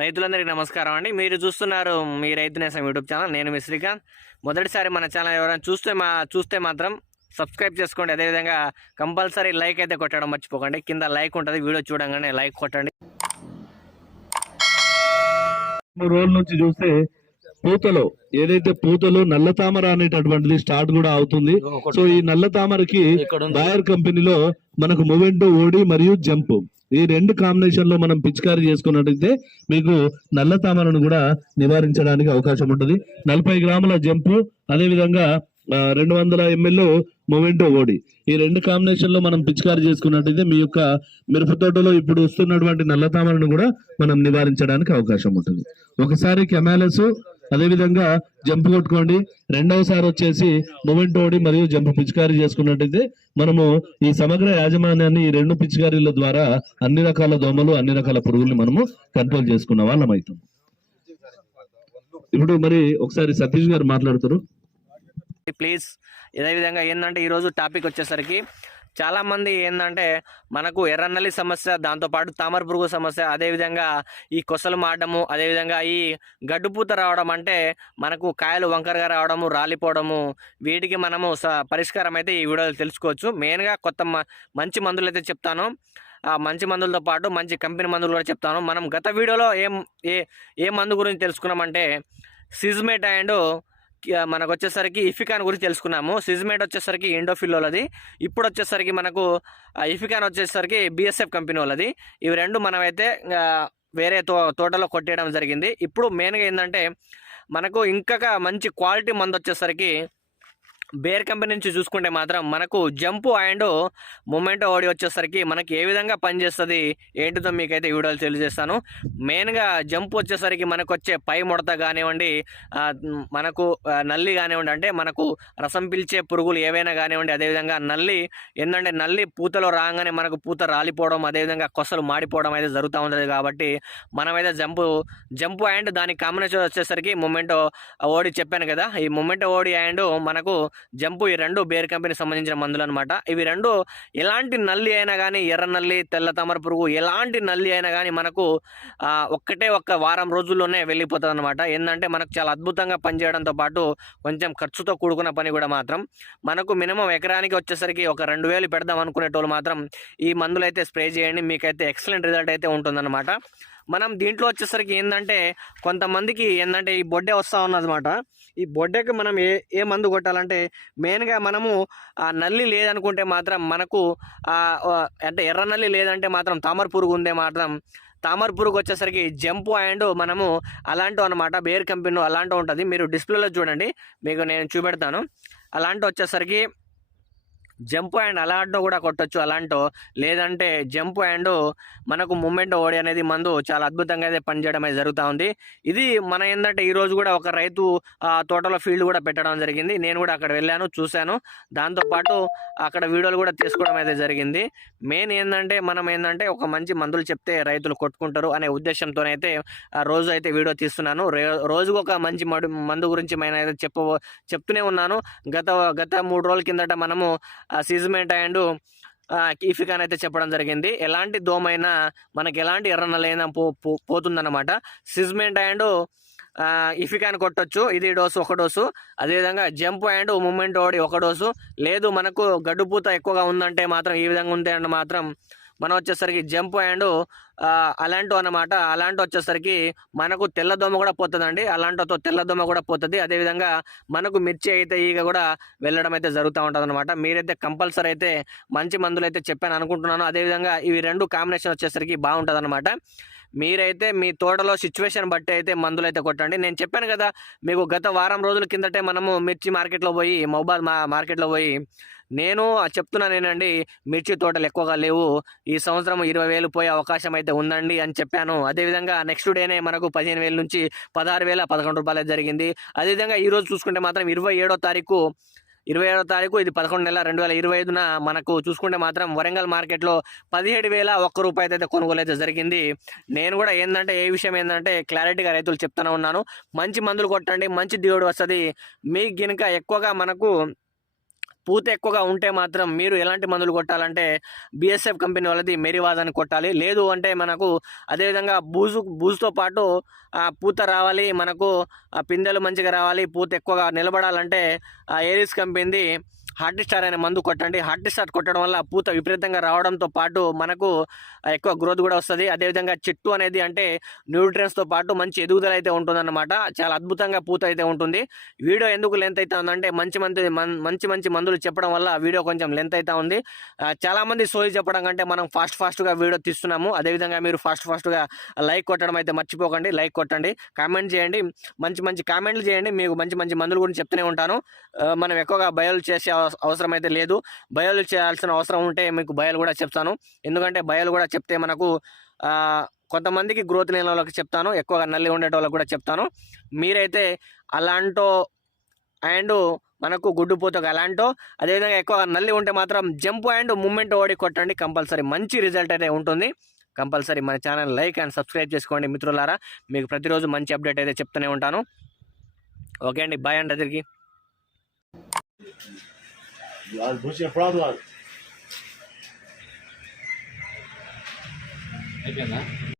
రైతులందరికీ నమస్కారం అండి. మీరు చూస్తున్నారు మీ రైతు నేసం యూట్యూబ్ ఛానల్. నేను మీ శ్రీకాంత్. మొదటిసారి మన ఛానల్ ఎవరైనా చూస్తే మా చూస్తే మాత్రం సబ్స్క్రైబ్ చేసుకోండి. అదేవిధంగా కంపల్సరీ లైక్ అయితే కొట్టడం మర్చిపోకండి. కింద లైక్ ఉంటుంది వీడియో చూడంగానే లైక్ కొట్టండి. రోజుల నుంచి చూస్తే పూతలో ఏదైతే పూతలో నల్ల తామర అనేటటువంటిది స్టార్ట్ కూడా అవుతుంది. సో ఈ నల్ల తామరకి బాయర్ కంపెనీలో మనకు మూవెంటో ఓడి మరియు జంప్ ఈ రెండు కాంబినేషన్లో మనం పిచికారీ చేసుకున్నట్టయితే మీకు నల్ల తామరను కూడా నివారించడానికి అవకాశం ఉంటుంది. నలభై గ్రాముల జంపు అదేవిధంగా రెండు వందల ఎంఎల్ మొమెంటో ఓడి ఈ రెండు కాంబినేషన్లో మనం పిచికారీ చేసుకున్నట్టయితే మీ యొక్క మిరప తోటలో ఇప్పుడు వస్తున్నటువంటి నల్ల తామరను కూడా మనం నివారించడానికి అవకాశం ఉంటుంది. ఒకసారి కెమాలస్ అదేవిధంగా జంప్ కొట్టుకోండి. రెండవసారి వచ్చేసి మొమెంటో ఓడి మరియు జంప్ పిచికారీ చేసుకున్నట్టయితే మనము ఈ సమగ్ర యాజమాన్యాన్ని ఈ రెండు పిచికారీల ద్వారా అన్ని రకాల దోమలు అన్ని రకాల పురుగుల్ని మనము కంట్రోల్ చేసుకున్న వాళ్ళం అవుతాం. ఇప్పుడు మరి ఒకసారి సతీష్ గారు మాట్లాడుతారు. ప్లీజ్ అదేవిధంగా ఏంటంటే ఈరోజు టాపిక్ వచ్చేసరికి చాలామంది ఏంటంటే మనకు ఎర్రనల్లి సమస్య దాంతోపాటు తామర పురుగు సమస్య అదేవిధంగా ఈ కొసలు మాడము అదేవిధంగా ఈ గడ్డుపూత రావడం అంటే మనకు కాయలు వంకరగా రావడము రాలిపోవడము వీటికి మనము స పరిష్కారం అయితే ఈ వీడియోలో తెలుసుకోవచ్చు. మెయిన్గా కొత్త మంచి మందులు అయితే చెప్తాను. ఆ మంచి మందులతో పాటు మంచి కంపెనీ మందులు కూడా చెప్తాను. మనం గత వీడియోలో ఏం ఏ ఏ మందు గురించి తెలుసుకున్నామంటే సిజ్మేట్ అండ్ మనకు వచ్చేసరికి ఇఫికాన్ గురించి తెలుసుకున్నాము. సిజ్మేట్ వచ్చేసరికి ఇండోఫిల్ వాళ్ళది ఇప్పుడు వచ్చేసరికి మనకు ఇఫికాన్ వచ్చేసరికి బిఎస్ఎఫ్ కంపెనీ వాళ్ళది. ఇవి రెండు మనమైతే వేరే తో తోటలో కొట్టేయడం జరిగింది. ఇప్పుడు మెయిన్గా ఏంటంటే మనకు ఇంకా మంచి క్వాలిటీ మందు వచ్చేసరికి బేర్ కంపెనీ నుంచి చూసుకుంటే మాత్రం మనకు జంపు అండ్ మూమెంట్ ఓడి వచ్చేసరికి మనకి ఏ విధంగా పనిచేస్తుంది ఏంటిదో మీకైతే వీడియోలు తెలియజేస్తాను. మెయిన్గా జంప్ వచ్చేసరికి మనకు వచ్చే పై ముడత కానివ్వండి మనకు నల్లి కానివ్వండి అంటే మనకు రసం పిలిచే పురుగులు ఏవైనా కానివ్వండి అదేవిధంగా నల్లి ఏంటంటే నల్లి పూతలో రాగానే మనకు పూత రాలిపోవడం అదేవిధంగా కొసలు మాడిపోవడం అయితే జరుగుతూ ఉంటుంది కాబట్టి మనమైతే జంపు జంపు అండ్ దాని కాంబినేషన్ వచ్చేసరికి మొమెంటో ఓడి చెప్పాను కదా ఈ మొమెంటో ఓడి అండ్ మనకు జంపు ఈ రెండు బేర్ కంపెనీకి సంబంధించిన మందులు అనమాట ఇవి రెండు ఎలాంటి నల్లి అయినా కానీ ఎర్ర నల్లి తెల్ల తామర పురుగు ఎలాంటి నల్లి అయినా కానీ మనకు ఒక్కటే ఒక్క వారం రోజుల్లోనే వెళ్ళిపోతుంది అనమాట ఏంటంటే మనకు చాలా అద్భుతంగా పనిచేయడంతో పాటు కొంచెం ఖర్చుతో కూడుకున్న పని కూడా మాత్రం. మనకు మినిమం ఎకరానికి వచ్చేసరికి ఒక రెండు వేలు పెడదాం అనుకునేటోళ్ళు మాత్రం ఈ మందులు అయితే స్ప్రే చేయండి. మీకైతే ఎక్సలెంట్ రిజల్ట్ అయితే ఉంటుందన్నమాట. మనం దీంట్లో వచ్చేసరికి ఏంటంటే కొంతమందికి ఏంటంటే ఈ బొడ్డే వస్తూ ఉన్నదన్నమాట. ఈ బొడ్డేకి మనం ఏ ఏ మందు కొట్టాలంటే మెయిన్గా మనము ఆ నల్లి లేదనుకుంటే మాత్రం మనకు అంటే ఎర్ర నల్లి లేదంటే మాత్రం తామర పురుగు ఉందే మాత్రం. తామర పురుగు వచ్చేసరికి జంపు అండ్ మనము అలాంటివి అనమాట బేర్ కంపెనీ అలాంటివి ఉంటుంది. మీరు డిస్ప్లేలో చూడండి మీకు నేను చూపెడతాను. అలాంటి వచ్చేసరికి జంప్ అండ్ అలాంటో కూడా కొట్టచ్చు అలాంటో. లేదంటే జంప్ అండ్ మనకు మూమెంట్ ఓడి అనేది మందు చాలా అద్భుతంగా అయితే పనిచేయడం అయితే జరుగుతూ ఉంది. ఇది మన ఏంటంటే ఈరోజు కూడా ఒక రైతు ఆ, తోటలో ఫీల్డ్ కూడా పెట్టడం జరిగింది. నేను కూడా అక్కడ వెళ్ళాను చూశాను. దాంతోపాటు అక్కడ వీడియోలు కూడా తీసుకోవడం అయితే జరిగింది. మెయిన్ ఏంటంటే మనం ఏంటంటే ఒక మంచి మందులు చెప్తే రైతులు కొట్టుకుంటారు అనే ఉద్దేశంతోనైతే ఆ రోజు అయితే వీడియో తీస్తున్నాను. రోజుకు ఒక మంచి మడు మందు గురించి మన అయితే చెప్ప చెప్తూనే ఉన్నాను. గత గత మూడు రోజుల కిందట మనము సీజమెంట్ అండ్ ఈఫికాన్ అయితే చెప్పడం జరిగింది. ఎలాంటి దోమైనా మనకి ఎలాంటి ఎర్రనలైనా పో పో- పోతుందన్నమాట. సిజ్మెంట్ అండ్ ఇఫికాన్ కొట్టొచ్చు. ఇది డోసు ఒక డోసు. అదేవిధంగా జంప్ అండ్ మూమెంట్ ఓడి ఒక డోసు. లేదు మనకు గడ్డుపూత ఎక్కువగా ఉందంటే మాత్రం ఈ విధంగా ఉంటే అంటే మాత్రం మనం వచ్చేసరికి జంప్ అండ్ అలాంటో అన్నమాట. అలాంటో వచ్చేసరికి మనకు తెల్లదోమ కూడా పోతుందండి. అలాంటోతో తెల్లదోమ కూడా పోతుంది. అదేవిధంగా మనకు మిర్చి అయితే ఈగ కూడా వెళ్ళడం అయితే జరుగుతూ ఉంటుంది అనమాట మీరైతే కంపల్సరీ అయితే మంచి మందులు అయితే చెప్పాను అనుకుంటున్నాను. అదేవిధంగా ఇవి రెండు కాంబినేషన్ వచ్చేసరికి బాగుంటుంది అనమాట మీరైతే మీ తోటలో సిచ్యువేషన్ బట్టి అయితే మందులు అయితే కొట్టండి. నేను చెప్పాను కదా మీకు గత వారం రోజుల కిందటే మనము మిర్చి మార్కెట్లో పోయి మొబైల్ మా మార్కెట్లో పోయి నేను చెప్తున్నానేనండి మిర్చి తోటలు ఎక్కువగా లేవు. ఈ సంవత్సరం ఇరవై వేలు పోయే అవకాశం అయితే ఉందండి అని చెప్పాను. అదేవిధంగా నెక్స్ట్ డేనే మనకు పదిహేను వేల నుంచి పదహారు వేల పదకొండు రూపాయలు జరిగింది. అదేవిధంగా ఈరోజు చూసుకుంటే మాత్రం ఇరవై ఏడో తారీఖు ఇరవై ఏడో తారీఖు ఇది పదకొండు నెల రెండు వేల ఇరవై ఐదున మనకు చూసుకుంటే మాత్రం వరంగల్ మార్కెట్లో పదిహేడు వేల ఒక్క రూపాయి అయితే కొనుగోలు అయితే జరిగింది. నేను కూడా ఏంటంటే ఏ విషయం ఏంటంటే క్లారిటీగా రైతులు చెప్తానే ఉన్నాను. మంచి మందులు కొట్టండి మంచి దిగుబడి వస్తుంది. మీకు గినక ఎక్కువగా మనకు పూత ఎక్కువగా ఉంటే మాత్రం మీరు ఎలాంటి మందులు కొట్టాలంటే బిఎస్ఎఫ్ కంపెనీ వాళ్ళది మెరివాజ్ కొట్టాలి. లేదు అంటే మనకు అదేవిధంగా బూజు బూజుతో పాటు పూత రావాలి మనకు ఆ పిందెలు మంచిగా రావాలి పూత ఎక్కువగా నిలబడాలంటే ఆ ఏరిస్ కంపెనీది హార్ట్ స్టార్ అనే మందు కొట్టండి. హార్ట్ స్టార్ కొట్టడం వల్ల పూత విపరీతంగా రావడంతో పాటు మనకు ఎక్కువ గ్రోత్ కూడా వస్తుంది. అదేవిధంగా చెట్టు అనేది అంటే న్యూట్రియన్స్తో పాటు మంచి ఎదుగుదల అయితే ఉంటుందన్నమాట. చాలా అద్భుతంగా పూత అయితే ఉంటుంది. వీడియో ఎందుకు లెంత్ అయితే ఉందంటే మంచి మంది మంచి మంచి మందులు చెప్పడం వల్ల వీడియో కొంచెం లెంత్ అయితే ఉంది. చాలామంది చాలా మంది సోయి చెప్పడం కంటే మనం ఫాస్ట్ ఫాస్ట్గా వీడియో తీస్తున్నాము. అదేవిధంగా మీరు ఫాస్ట్ ఫాస్ట్గా లైక్ కొట్టడం అయితే మర్చిపోకండి. లైక్ కొట్టండి. కామెంట్ చేయండి. మంచి మంచి కామెంట్లు చేయండి. మీకు మంచి మంచి మందుల గురించి చెప్తూనే ఉంటాను. మనం ఎక్కువగా బయలు చేసే అవసరం అయితే లేదు. భయాలు చేయాల్సిన అవసరం ఉంటే మీకు భయాలు కూడా చెప్తాను. ఎందుకంటే భయాలు కూడా చెప్తే మనకు కొంతమందికి గ్రోత్ లేని వాళ్ళకి చెప్తాను. ఎక్కువగా నల్లి ఉండేటోళ్ళకి కూడా చెప్తాను. మీరైతే అలాంటో అండ్ మనకు గుడ్డుపోతకు అలాంటో అదేవిధంగా ఎక్కువగా నల్లి ఉంటే మాత్రం జంప్ అండ్ మూమెంట్ ఓడి కొట్టండి. కంపల్సరీ మంచి రిజల్ట్ అయితే ఉంటుంది. కంపల్సరీ మన ఛానల్ లైక్ అండ్ సబ్స్క్రైబ్ చేసుకోండి మిత్రులారా. మీకు ప్రతిరోజు మంచి అప్డేట్ అయితే చెప్తూనే ఉంటాను. ఓకే అండి. బాయ్ అండి అందరికి. What's your problem? Ne diyorsun?